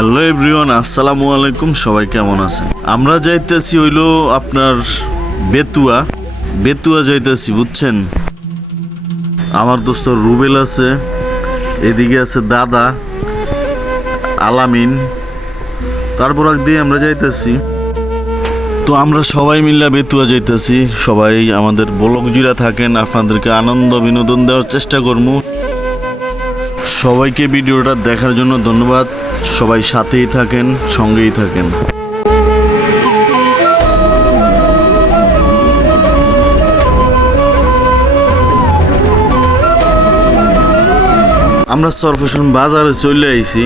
Hello everyone, আসসালামু আলাইকুম। সবাই কেমন আছেন? আমরা যাইতেছি হইলো আপনার বেতুয়া যাইতেছি, বুঝছেন। আমার দোস্ত রুবেল আছে, এদিকে আছে দাদা আলামিন, তারপর দিয়ে আমরা যাইতেছি। তো আমরা সবাই মিলে বেতুয়া যাইতেছি। সবাই আমাদের ব্লগ জুড়ে থাকেন, আপনাদেরকে আনন্দ বিনোদন দেওয়ার চেষ্টা করবো। সবাইকে ভিডিওটা দেখার জন্য ধন্যবাদ। সবাই সাথেই থাকেন, সঙ্গেই থাকেন। আমরা সরফেশন বাজারে চলে আইছি।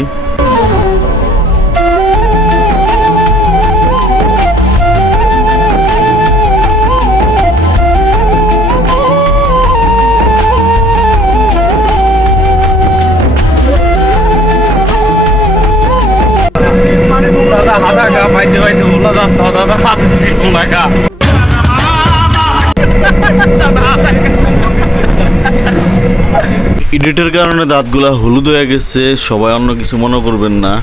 এডিটের কারণে দাঁতগুলা হলুদ হয়ে গেছে, সবাই অন্য কিছু মনে করবেন না।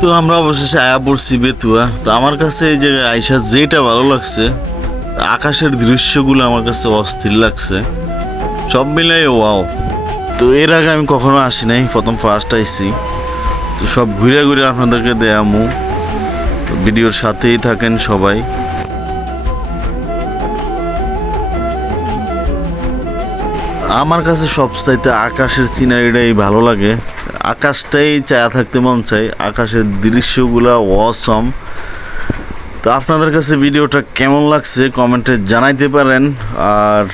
তো আমরা অবশেষে আয়া পড়ছি বেতুয়া। তো আমার কাছে এই জায়গায় আইসা যেটা ভালো লাগছে, আকাশের দৃশ্যগুলো আমার কাছে অস্থির লাগছে, সব মিলাই ওয়াও। তো এর আগে আমি কখনো আসি নাই, প্রথম ফার্স্ট আইসি। তো সব ঘুরে ঘুরে আপনাদেরকে দেয়ামু। ভিডিওর সাথেই থাকেন সবাই। আমার কাছে সবচাইতে আকাশের সিনারিটাই ভালো লাগে, আকাশটাই চায়া থাকতে মন চাই, আকাশের দৃশ্যগুলা অসম। তো আপনাদের কাছে ভিডিওটা কেমন লাগছে কমেন্টে জানাইতে পারেন, আর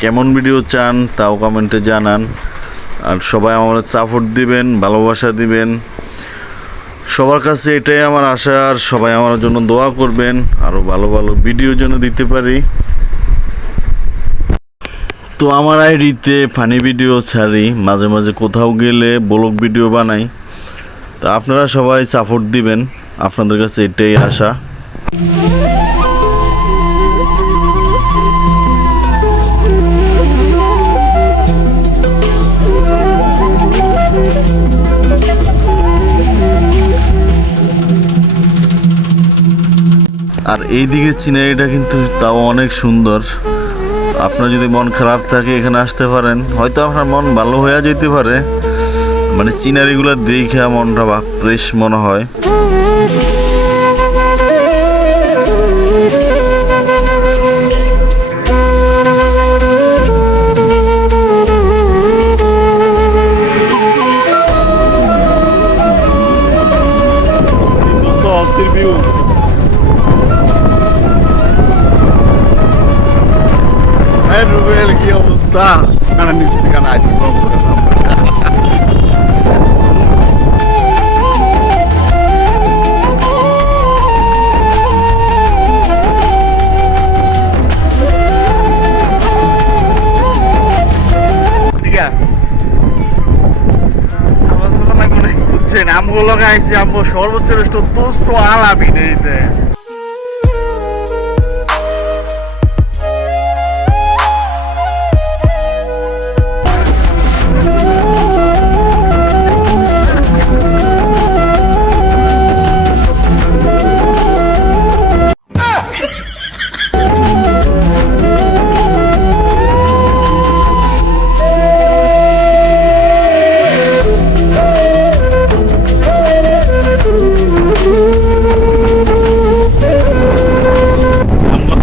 কেমন ভিডিও চান তাও কমেন্টে জানান। আর সবাই আমার সাপোর্ট দিবেন, ভালোবাসা দিবেন, সবার কাছে এটাই আমার আশা। আর সবাই আমার জন্য দোয়া করবেন, আরও ভালো ভালো ভিডিও যেন দিতে পারি। তো আমার আইডিতে ফানি ভিডিও ছাড়ি, মাঝে মাঝে কোথাও গেলে ব্লগ ভিডিও বানাই। তো আপনারা সবাই সাপোর্ট দিবেন, আপনাদের কাছে এটাই আশা। আর এই দিকের সিনারিটা কিন্তু তাও অনেক সুন্দর। আপনার যদি মন খারাপ থাকে এখানে আসতে পারেন, হয়তো আপনার মন ভালো হয়ে যেতে পারে। মানে সিনারিগুলো দেখে মনটা ফ্রেশ মনে হয়। অস্থির ভিউ। রুবেল, কি অবস্থা? নিচ থেকে আসি বুঝছেন, আমগুলো লাগাইছি। আমগো সর্বশ্রেষ্ঠ দোস্ত আলামিন এইতে।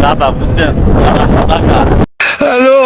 দাদা বুঝছেন, দাদা। হ্যালো।